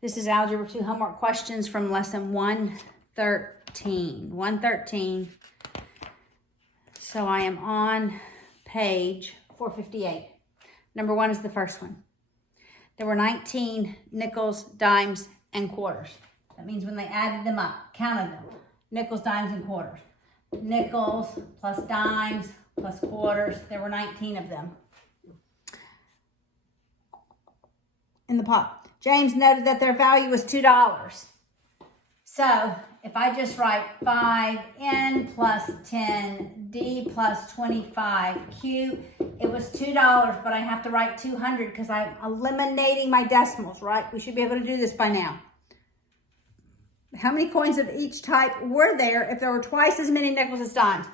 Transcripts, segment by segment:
This is Algebra 2 homework questions from lesson 113. 113. So I am on page 458. Number 1 is the first one. There were 19 nickels, dimes, and quarters. That means when they added them up, counted them, nickels, dimes, and quarters. Nickels plus dimes plus quarters, there were 19 of them in the pot. James noted that their value was $2. So if I just write 5n plus 10d plus 25q, it was $2, but I have to write 200 because I'm eliminating my decimals, right? We should be able to do this by now. How many coins of each type were there if there were twice as many nickels as dimes?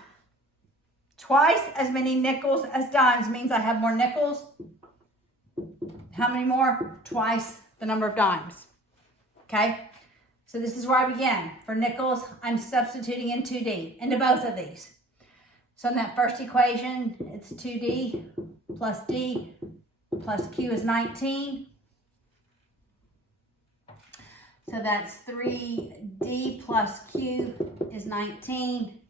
Twice as many nickels as dimes means I have more nickels. How many more? Twice the number of dimes. Okay? So this is where I begin. For nickels, I'm substituting in 2d into both of these. So in that first equation, it's 2d plus d plus q is 19. So that's 3d plus q is 19.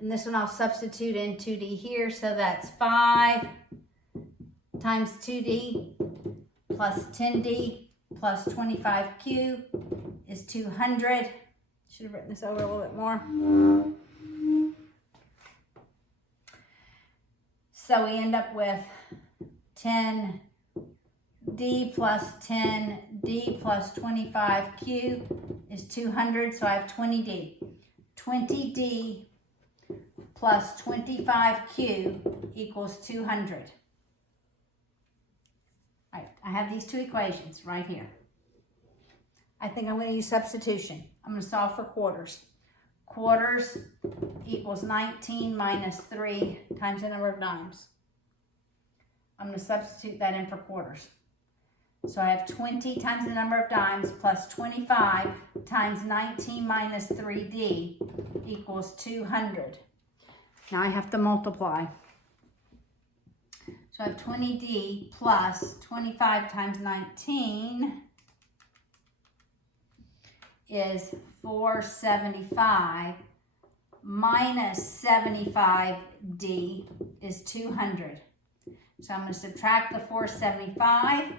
And this one I'll substitute in 2d here. So that's 5 times 2d plus 10d plus 25q is 200. Should have written this over a little bit more. So we end up with 10d plus 10d plus 25q is 200. So I have 20d. 20d plus 25q equals 200. All right, I have these two equations right here. I think I'm going to use substitution. I'm going to solve for quarters. Quarters equals 19 minus 3 times the number of dimes. I'm going to substitute that in for quarters. So I have 20 times the number of dimes plus 25 times 19 minus 3d equals 200. Now I have to multiply. So I have 20d plus 25 times 19 is 475 minus 75d is 200. So I'm going to subtract the 475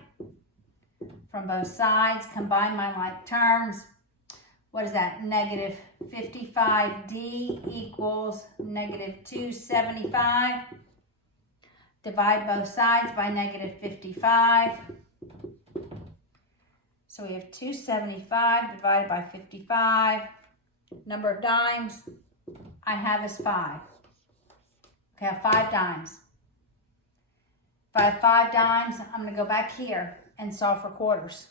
from both sides, combine my like terms. What is that? Negative 55d equals negative 275. Divide both sides by negative 55. So we have 275 divided by 55. Number of dimes I have is 5. Okay, I have 5 dimes. If I have 5 dimes, I'm going to go back here and solve for quarters.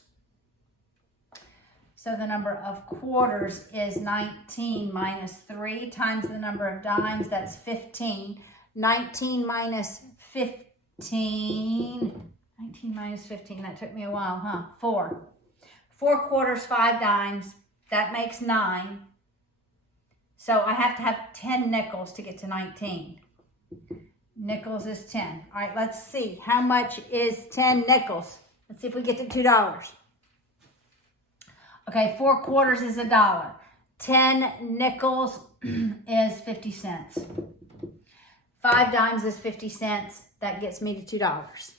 So the number of quarters is 19 minus 3 times the number of dimes, that's 15. 19 minus 15, that took me a while, huh? 4. 4 quarters, 5 dimes, that makes 9. So I have to have 10 nickels to get to 19. Nickels is 10. All right, let's see. How much is 10 nickels? Let's see if we get to $2. Okay, 4 quarters is $1. 10 nickels is 50 cents. 5 dimes is 50 cents. That gets me to $2.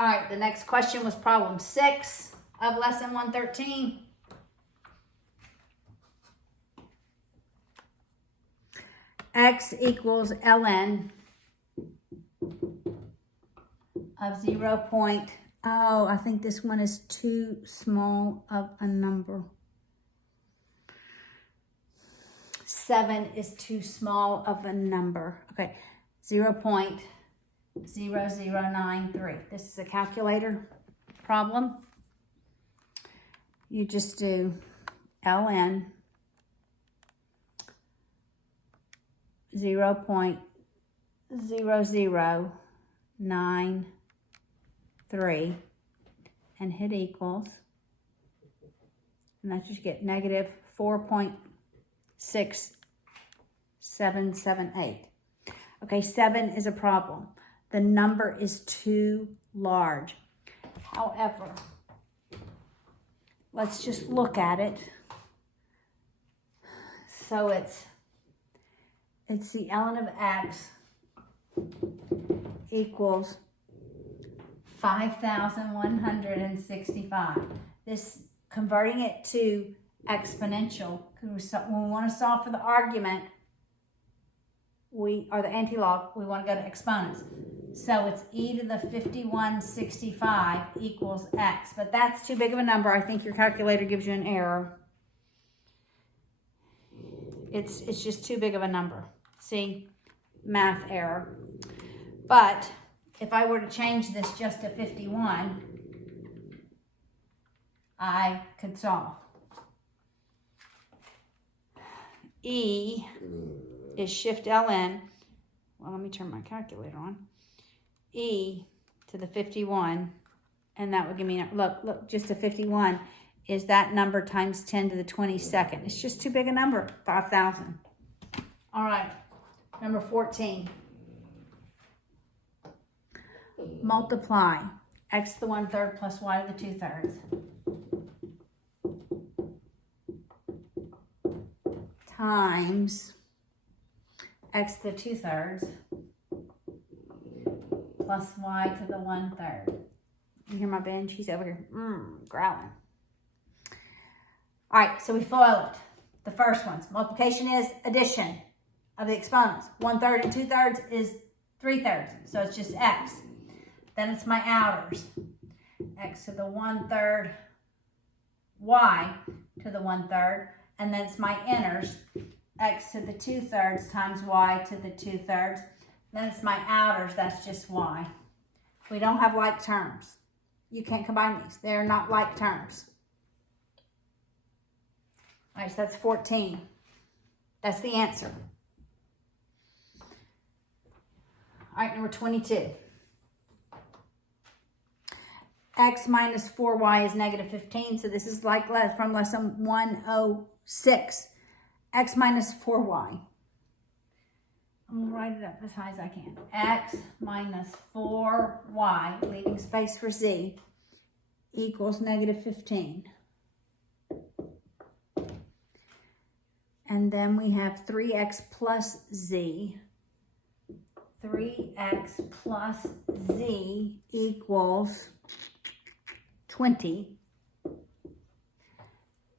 All right, the next question was problem 6 of lesson 113. X equals ln of 0. Oh, I think this one is too small of a number. 7 is too small of a number. Okay, 0.0093. This is a calculator problem. You just do ln 0.0093 and hit equals. And that's what you get, negative 4.6778. Okay, 7 is a problem. The number is too large. However, let's just look at it. So it's the ln of x equals 5,165. This, converting it to exponential, because when we want to solve for the argument, or the antilog, we want to go to exponents. So it's e to the 5165 equals x. But that's too big of a number. I think your calculator gives you an error. It's just too big of a number. See? Math error. But if I were to change this just to 51, I could solve. E is shift ln. Well, let me turn my calculator on. E to the 51, and that would give me, look, just a 51 is that number times 10 to the 22nd. It's just too big a number, 5,000. All right, number 14. Multiply x to the 1/3 plus y to the 2/3 times x to the 2/3 plus y to the 1/3. You hear my bench? He's over here growling. All right, so we FOIL it. The first one's multiplication is addition of the exponents. 1/3 and 2/3 is 3/3, so it's just x. Then it's my outers. X to the 1/3, y to the 1/3, and then it's my inners. X to the 2/3 times y to the 2/3. Then it's my outers, that's just y. We don't have like terms. You can't combine these. They're not like terms. All right, so that's 14. That's the answer. All right, number 22. X minus 4y is negative 15. So this is like from lesson 106. X minus 4y. I'm going to write it up as high as I can. X minus 4y, leaving space for z, equals negative 15. And then we have 3x plus z. 3x plus z equals 20.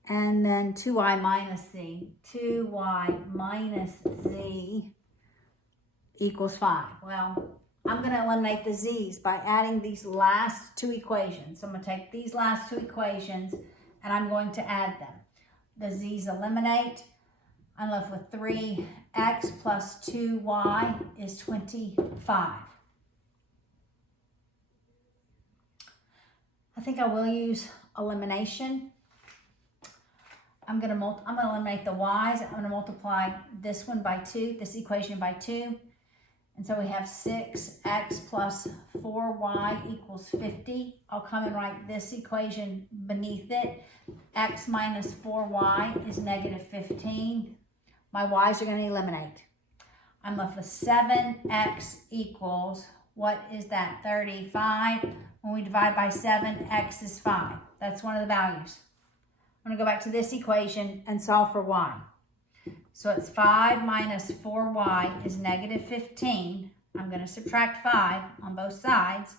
And then 2y minus z. 2y minus z equals 5. Well, I'm going to eliminate the z's by adding these last two equations. So I'm going to take these last two equations and I'm going to add them. The z's eliminate. I'm left with 3x plus 2y is 25. I think I will use elimination. I'm going to eliminate the y's. I'm going to multiply this one by 2, this equation by 2. And so we have 6x plus 4y equals 50. I'll come and write this equation beneath it. X minus 4y is negative 15. My y's are going to eliminate. I'm left with 7x equals, what is that, 35? When we divide by 7, x is 5. That's one of the values. I'm going to go back to this equation and solve for y. So it's 5 minus 4y is negative 15. I'm going to subtract 5 on both sides.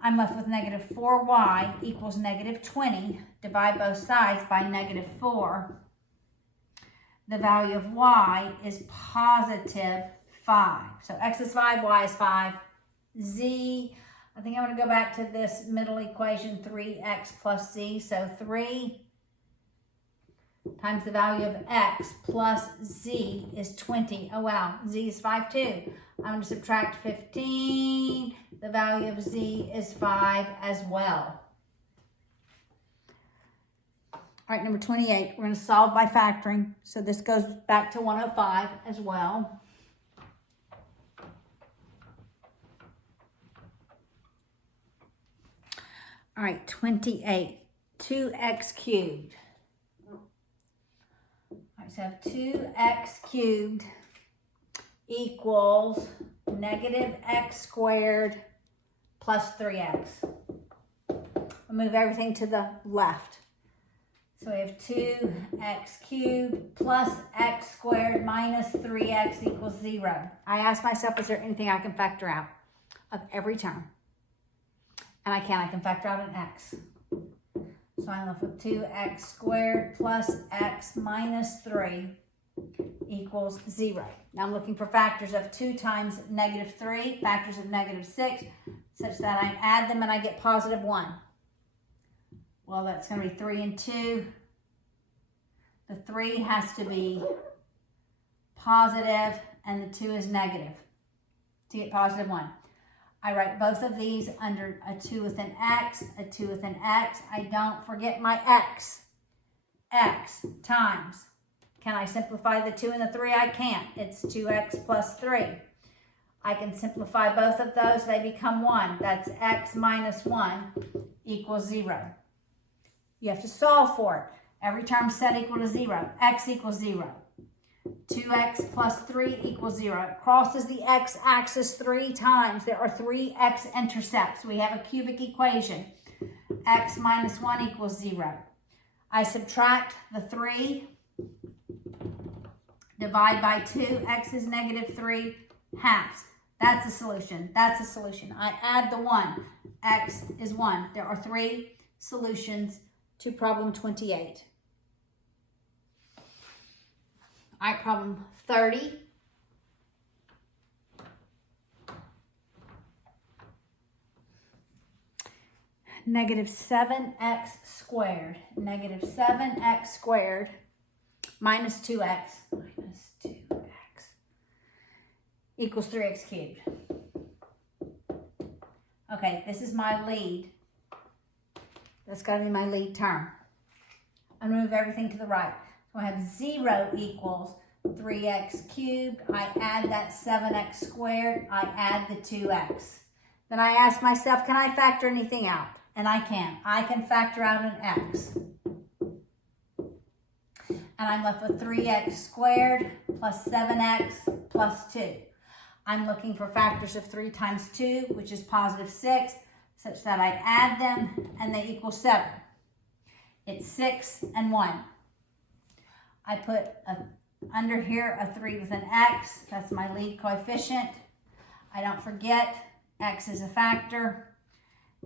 I'm left with negative 4y equals negative 20. Divide both sides by negative 4. The value of y is positive 5. So x is 5, y is 5. Z, I think I'm going to go back to this middle equation, 3x plus z. So 3 times the value of x plus z is 20. Oh, wow. Z is 5 too. I'm going to subtract 15. The value of z is 5 as well. All right, number 28. We're going to solve by factoring. So this goes back to 105 as well. All right, 28. 2x cubed. All right, so I have 2x cubed equals negative x squared plus 3x. We'll move everything to the left. So we have 2x cubed plus x squared minus 3x equals 0. I asked myself, is there anything I can factor out of every term? And I can factor out an x. So I'm left with 2x squared plus x minus 3 equals 0. Now I'm looking for factors of 2 times negative 3, factors of negative 6, such that I add them and I get positive 1. Well, that's going to be 3 and 2. The 3 has to be positive and the 2 is negative to get positive 1. I write both of these under a 2 with an x, a 2 with an x. I don't forget my x. X times. Can I simplify the 2 and the 3? I can't. It's 2x plus 3. I can simplify both of those. They become 1. That's x minus 1 equals 0. You have to solve for it. Every term set equal to 0. X equals 0. 2x plus 3 equals 0. It crosses the x-axis 3 times. There are 3 x-intercepts. We have a cubic equation. X minus 1 equals 0. I subtract the 3. Divide by 2. X is negative 3 halves. That's a solution. That's a solution. I add the 1. X is 1. There are 3 solutions to problem 28. All right, problem 30. Negative 7x squared. Negative 7x squared minus 2x equals 3x cubed. Okay, this is my lead. That's got to be my lead term. I'm going to move everything to the right. So I have 0 equals 3x cubed. I add that 7x squared. I add the 2x. Then I ask myself, can I factor anything out? And I can. I can factor out an x. And I'm left with 3x squared plus 7x plus 2. I'm looking for factors of 3 times 2, which is positive 6, such that I add them and they equal 7. It's 6 and 1. I put under here a 3 with an x. That's my lead coefficient. I don't forget x is a factor.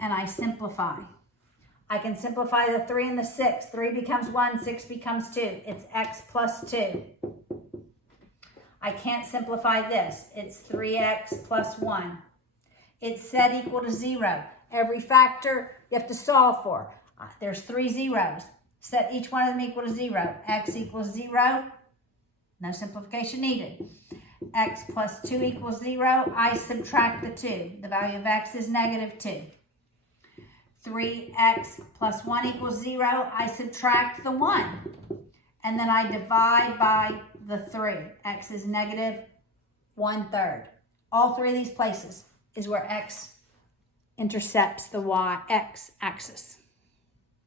And I simplify. I can simplify the 3 and the 6. 3 becomes 1, 6 becomes 2. It's x plus 2. I can't simplify this. It's 3x plus 1. It's set equal to 0. Every factor you have to solve for. There's 3 zeros. Set each one of them equal to 0. X equals 0. No simplification needed. X plus 2 equals 0. I subtract the 2. The value of x is negative 2. 3x plus 1 equals 0. I subtract the 1. And then I divide by the 3. X is negative 1/3. All 3 of these places is where x intercepts the y-x axis.